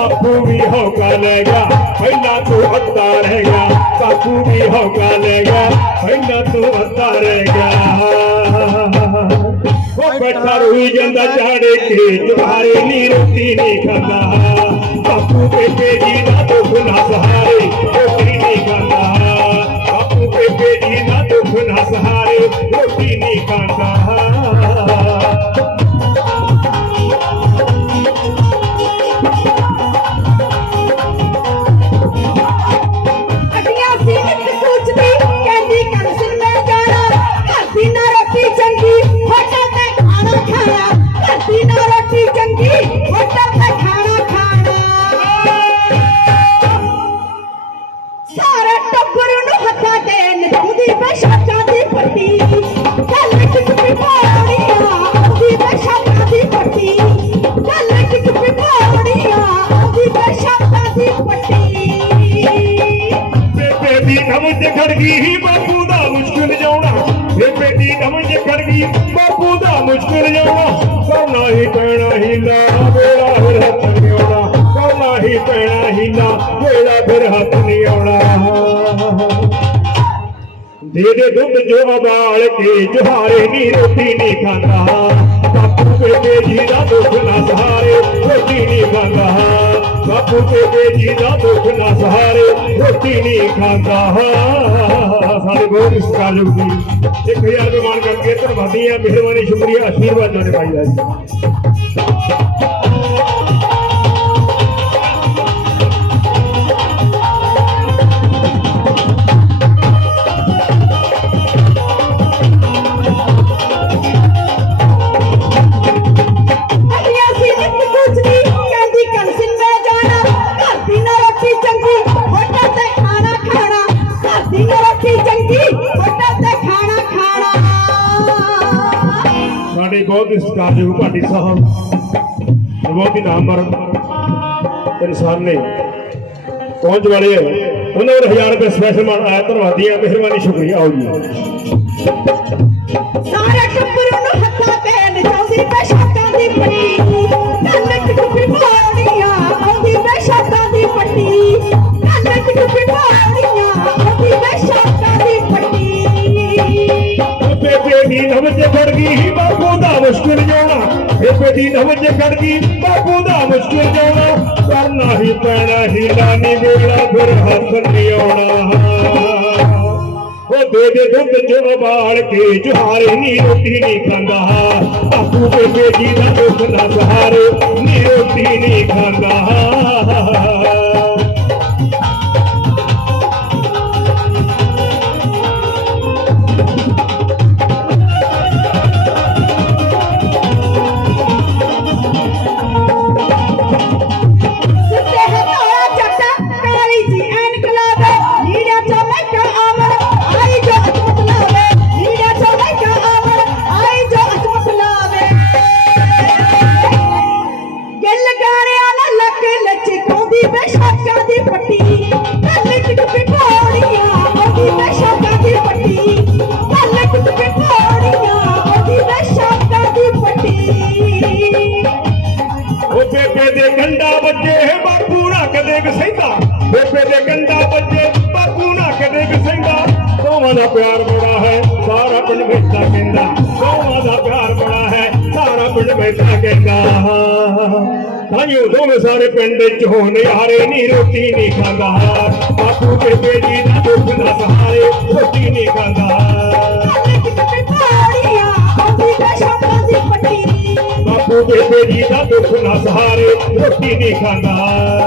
बापू भी होगा लेगा पहला तू अत्ता रहेगा बापू भी होगा लेगा पहला तू अत्ता रहेगा। वो बैठा रोई जंदा चाड़े के, तुम्हारे नी रोटी नी खाता। बापू पे पे जीना तो गुना सहारे, रोटी नी खाता। बापू पे पे जीना तो गुना सहारे, रोटी ਸਮਝ ਬਾਪੂ ਦਾ ਮੁਸ਼ਕਿਲ ਜਾਉਣਾ। ਬੇਬੇ ਦੀ ਸਮਝ ਖੜ ਗਈ, ਬਾਪੂ ਦਾ ਮੁਸ਼ਕਿਲ ਜਾਉਣਾ। ਕਰਨਾ ਹੀ ਪੈਣਾ ਹੀ ਨਾ ਵੇਲਾ ਫਿਰ ਹੱਥ ਨਹੀਂ ਆਉਣਾ। ਕਰਨਾ ਹੀ ਪੈਣਾ ਹੀ ਨਾ ਵੇਲਾ ਫਿਰ ਹੱਥ ਨਹੀਂ ਆਉਣਾ। ਦੇ ਦੇ ਦੁੱਧ ਜੋ ਉਬਾਲ ਕੇ, ਜੁਹਾਰੇ ਨੀ, ਰੋਟੀ ਨਹੀਂ ਖਾਂਦਾ। ਬਾਪੂ ਬੇਬੇ ਜੀ ਦਾ ਦੁੱਖ ਬਾਪੂ ਬੇਬੇ ਜੀ ਦਾ ਦੁੱਖ ਨਾ ਸਹਾਰੇ, ਰੋਟੀ ਨਹੀਂ ਖਾਂਦਾ। ਸਾਡੇ ਬਹੁਤ ਸਤਿਕਾਰਯੋਗ ਜੀ 1000 ਰੁਪਏ ਮਾਨ ਕਰਕੇ ਧੰਨਵਾਦੀ ਆ, ਮਿਹਰਬਾਨੀ, ਸ਼ੁਕਰੀਆ, ਆਸ਼ੀਰਵਾਦ ਤੁਹਾਡੇ ਭਾਈ ਦਾ ਜੀ ਬਹੁਤ ਹੀ ਸਤਿਕਾਰਯੋਗ ਭਾਟੀ ਸਾਹਿਬ ਤੇ ਬਹੁਤ ਹੀ ਨਾਮਵਰ ਇਨਸਾਨ ਨੇ ਪਹੁੰਚ ਵਾਲੇ ਉਹਨਾਂ ਨੂੰ 1000 ਰੁਪਏ ਸਪੈਸ਼ਲ ਮਾਨ ਆਇਆ ਧੰਨਵਾਦੀ ਆ ਮਿਹਰਬਾਨੀ ਸ਼ੁਕਰੀਆ ਆਓ ਜੀ। ਸਾਰੇ ਟੱਬਰ ਨੂੰ ਹੱਥਾਂ ਤੇ ਨਚਾਉਂਦੀ ਬੇਸ਼ੱਕਾਂ ਦੀ ਪੱਟੀ। ਕੱਲ ਟਿੱਕੀ ਪਾਉਣੀਆਂ ਆਉਂਦੀ ਬੇਸ਼ੱਕਾਂ ਦੀ ਪੱਟੀ। ਕੱਲ ਟਿੱਕੀ ਪਾਉਣੀਆਂ ਆਉਂਦੀ ਬੇਸ਼ੱਕਾਂ ਦੀ ਪੱਟੀ। ਬੇਬੇ ਦੀ ਨਵਜ ਖੜ ਗਈ ਬੇਬੇ ਨਵਜ ਖੜ ਬਾਪੂ ਦਾ ਮੁਸ਼ਕਿਲ ਜਾਣਾ ਕਰਨਾ ਹੀ ਪੈਣਾ ਹੀ ਨਾਨੀ ਵੇਲਾ ਫਿਰ ਹੱਥ ਨਹੀਂ ਆਉਣਾ। ਉਹ ਦੇ ਦੇ ਦੁੱਧ ਚ ਉਬਾਲ ਕੇ ਜੁਹਾਰੇ, ਨੀ ਰੋਟੀ ਨਹੀਂ ਖਾਂਦਾ। ਬਾਪੂ ਬੇਬੇ ਜੀ ਦਾ ਦੁੱਖ ਨਾ ਸਹਾਰੇ, ਨੀ ਰੋਟੀ ਨਹੀਂ ਖਾਂਦਾ। ਲਚਕਾਉਂਦੀ ਬੇਸ਼ੱਕਾਂ ਦੀ ਪੱਟੀ ਕੱਲ ਟਿਕ ਪਿਪੋੜੀਆਂ ਆਉਂਦੀ ਬੇਸ਼ੱਕਾਂ ਦੀ ਪੱਟੀ ਕੱਲ ਟਿਕ ਪਿਪੋੜੀਆਂ ਆਉਂਦੀ ਬੇਸ਼ੱਕਾਂ ਦੀ ਪੱਟੀ ਉਹ ਬੇਬੇ ਦੇ ਗੰਡਾ ਵੱਜੇ ਬਾਪੂ ਨਾ ਕਦੇ ਗਸੈਂਦਾ ਬੇਬੇ ਦੇ ਗੰਡਾ ਵੱਜੇ, ਬਾਪੂ ਨਾ ਕਦੇ ਗਸੈਂਦਾ ਦੋਵਾਂ ਦਾ ਪਿਆਰ ਬੜਾ ਹੈ, ਸਾਰਾ ਪਿੰਡ ਵੇਚਦਾ ਕਹਿੰਦਾ। ਦੋਵਾਂ ਦਾ ਪਿਆਰ ਬੜਾ ਹੈ, ਸਾਰਾ ਪਿੰਡ ਬੈਠਾ ਕਹਿੰਦਾ। ਤਾਈਓ ਦੋਵੇਂ ਸਾਰੇ ਪਿੰਡ ਚ ਹੋਣ ਯਾਰੇ ਨਹੀਂ, ਰੋਟੀ ਨਹੀਂ ਖਾਂਦਾ। ਬਾਪੂ ਬੇਬੇ ਜੀ ਦਾ ਦੁੱਖ ਨਾ ਸਹਾਰੇ, ਰੋਟੀ ਨਹੀਂ ਖਾਂਦਾ। ਬਾਪੂ ਬੇਬੇ ਜੀ ਦਾ ਦੁੱਖ ਨਾ ਸਹਾਰੇ, ਰੋਟੀ ਨਹੀਂ ਖਾਂਦਾ।